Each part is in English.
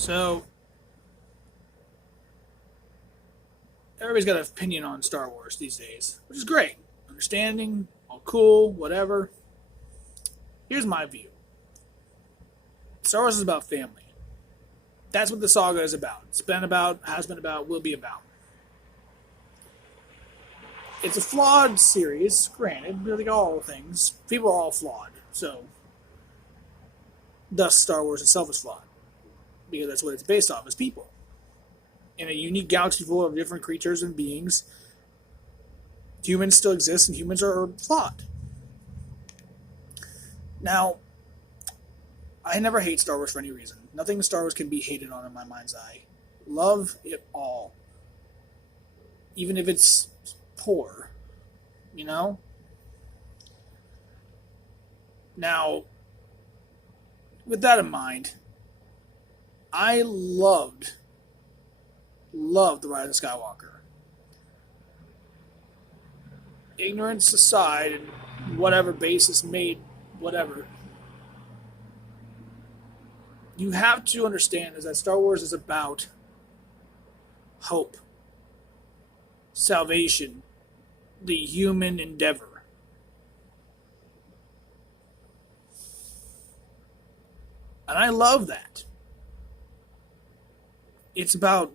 So, everybody's got an opinion on Star Wars these days, which is great. Understanding, all cool, whatever. Here's my view. Star Wars is about family. That's what the saga is about. It's been about, has been about, will be about. It's a flawed series, granted, like all things. People are all flawed, so thus Star Wars itself is flawed. Because that's what it's based off, is people. In a unique galaxy full of different creatures and beings, humans still exist and humans are flawed. Now, I never hate Star Wars for any reason. Nothing in Star Wars can be hated on in my mind's eye. Love it all. Even if it's poor. You know? Now, with that in mind, I loved The Rise of Skywalker. Ignorance aside, and whatever basis made, whatever, you have to understand is that Star Wars is about hope, salvation, the human endeavor. And I love that. It's about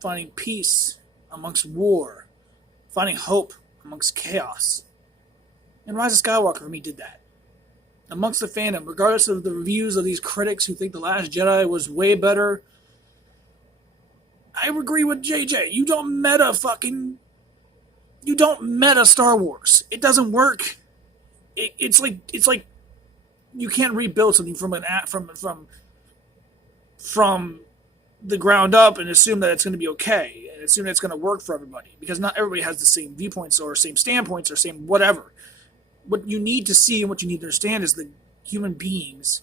finding peace amongst war, finding hope amongst chaos. And Rise of Skywalker for me did that. Amongst the fandom, regardless of the reviews of these critics who think The Last Jedi was way better, I agree with JJ. You don't meta Star Wars. It doesn't work. It's like you can't rebuild something from the ground up and assume that it's going to be okay and assume that it's going to work for everybody, because not everybody has the same viewpoints or same standpoints or same whatever. What you need to see and what you need to understand is that human beings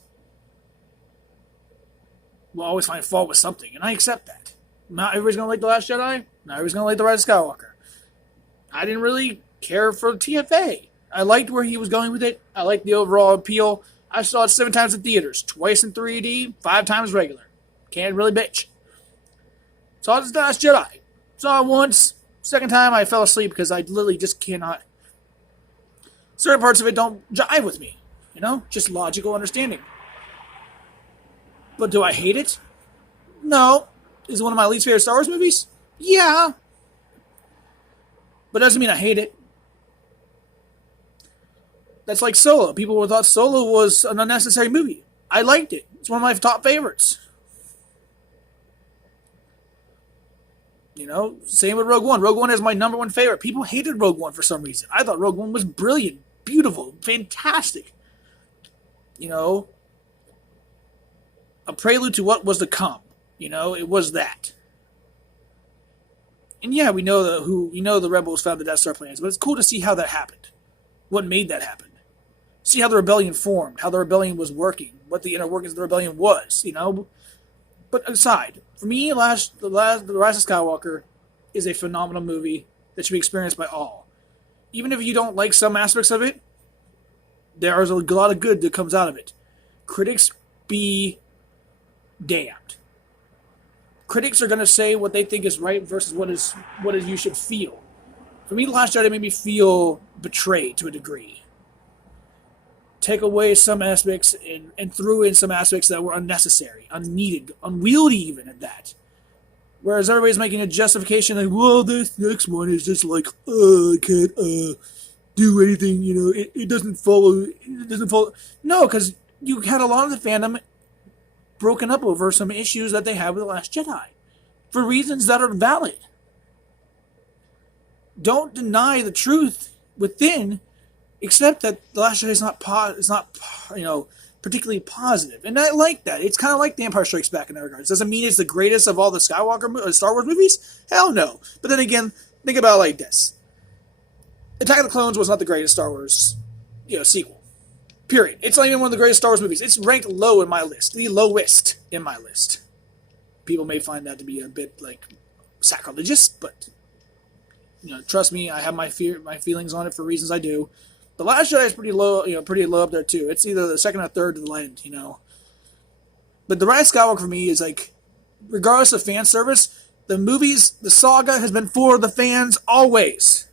will always find fault with something, and I accept that. Not everybody's going to like The Last Jedi. Not everybody's going to like The Rise of Skywalker. I didn't really care for TFA. I liked where he was going with it. I liked the overall appeal. I saw it 7 times in theaters, twice in 3D, 5 times regular. Can't really bitch. Saw The Last Jedi. Saw it once. Second time I fell asleep because I literally just cannot. Certain parts of it don't jive with me. You know? Just logical understanding. But do I hate it? No. Is it one of my least favorite Star Wars movies? Yeah. But it doesn't mean I hate it. That's like Solo. People thought Solo was an unnecessary movie. I liked it. It's one of my top favorites. You know, same with Rogue One. Rogue One is my number one favorite. People hated Rogue One for some reason. I thought Rogue One was brilliant, beautiful, fantastic. You know, a prelude to what was to come. You know, it was that. And yeah, we know the rebels found the Death Star plans, but it's cool to see how that happened. What made that happen? See how the rebellion formed, how the rebellion was working, what the inner workings of the rebellion was, you know? But aside, for me, The Rise of Skywalker is a phenomenal movie that should be experienced by all. Even if you don't like some aspects of it, there is a lot of good that comes out of it. Critics be damned. Critics are going to say what they think is right versus what is you should feel. For me, The Last Jedi made me feel betrayed to a degree. Take away some aspects and threw in some aspects that were unnecessary, unneeded, unwieldy even at that. Whereas everybody's making a justification like, well, this next one is just like, I can't do anything, you know, it doesn't follow. No, because you had a lot of the fandom broken up over some issues that they have with The Last Jedi for reasons that are valid. Don't deny the truth within, except that The Last Jedi is not particularly positive, and I like that. It's kind of like The Empire Strikes Back in that regard. Doesn't mean it's the greatest of all the Star Wars movies. Hell no. But then again, think about it like this: Attack of the Clones was not the greatest Star Wars, sequel. Period. It's not even one of the greatest Star Wars movies. It's ranked low in my list, the lowest in my list. People may find that to be a bit like sacrilegious, but trust me, I have my feelings on it for reasons I do. The Last Jedi is pretty low up there too. It's either the second or third to the end, But The Rise of Skywalker for me is like regardless of fan service, the movies, the saga has been for the fans always.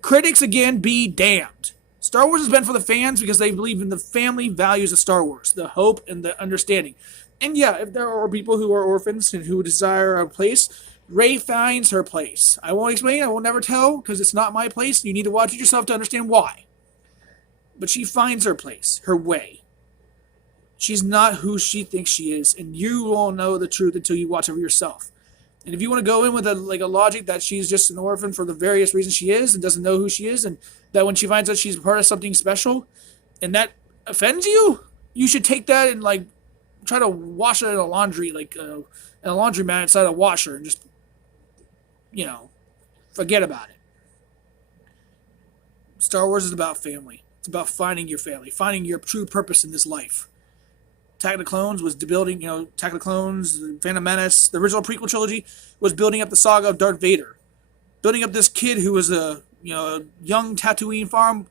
Critics, again, be damned. Star Wars has been for the fans because they believe in the family values of Star Wars, the hope and the understanding. And yeah, if there are people who are orphans and who desire a place, Rey finds her place. I won't explain, I will never tell, because it's not my place. You need to watch it yourself to understand why. But she finds her place, her way. She's not who she thinks she is, and you won't know the truth until you watch it for yourself. And if you want to go in with a logic that she's just an orphan for the various reasons she is and doesn't know who she is, and that when she finds out she's part of something special, and that offends you, you should take that and try to wash it in a laundry, in a laundromat inside a washer, and just forget about it. Star Wars is about family. It's about finding your family, finding your true purpose in this life. Attack of the Clones was building, Attack of the Clones, Phantom Menace, the original prequel trilogy was building up the saga of Darth Vader, building up this kid who was a young Tatooine farm,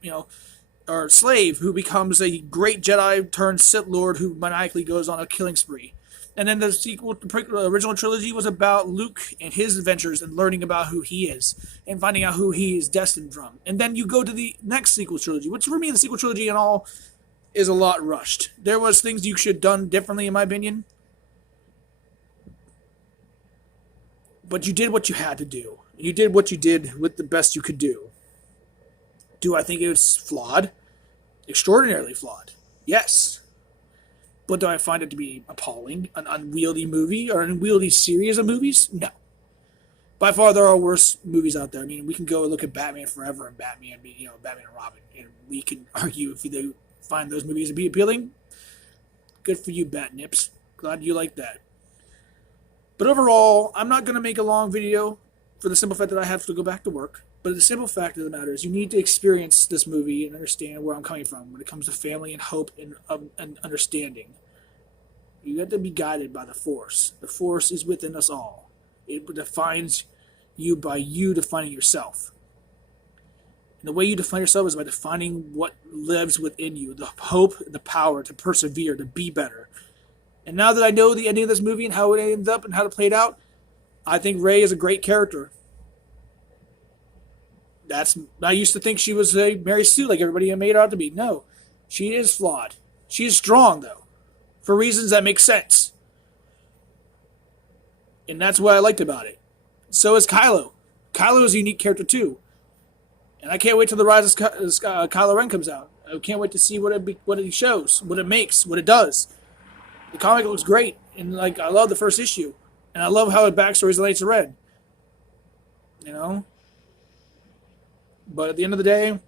or slave who becomes a great Jedi turned Sith Lord who maniacally goes on a killing spree. And then the sequel, the original trilogy was about Luke and his adventures and learning about who he is and finding out who he is destined from. And then you go to the next sequel trilogy, which for me, the sequel trilogy and all is a lot rushed. There was things you should have done differently, in my opinion. But you did what you had to do. You did what you did with the best you could do. Do I think it was flawed? Extraordinarily flawed. Yes. But do I find it to be appalling? An unwieldy movie or an unwieldy series of movies? No. By far, there are worse movies out there. I mean, we can go and look at Batman Forever and Batman and Robin, and we can argue if they find those movies to be appealing. Good for you, Batnips. Glad you like that. But overall, I'm not going to make a long video for the simple fact that I have to go back to work. But the simple fact of the matter is you need to experience this movie and understand where I'm coming from when it comes to family and hope and understanding. You have to be guided by the Force. The Force is within us all. It defines you by you defining yourself. And the way you define yourself is by defining what lives within you, the hope and the power to persevere, to be better. And now that I know the ending of this movie and how it ends up and how it played out, I think Rey is a great character. I used to think she was a Mary Sue like everybody made her out to be. No, she is flawed. She is strong, though, for reasons that make sense. And that's what I liked about it. So is Kylo. Kylo is a unique character, too. And I can't wait till the Rise of Kylo Ren comes out. I can't wait to see what it shows, what it makes, what it does. The comic looks great, and I love the first issue. And I love how it backstories relates to Red. But at the end of the day,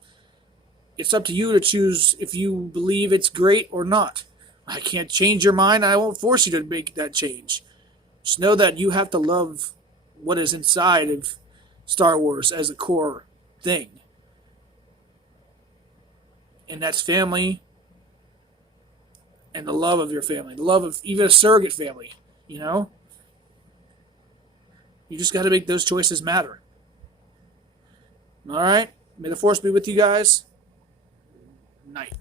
it's up to you to choose if you believe it's great or not. I can't change your mind. I won't force you to make that change. Just know that you have to love what is inside of Star Wars as a core thing. And that's family and the love of your family. The love of even a surrogate family, You just got to make those choices matter. All right? May the Force be with you guys. Night.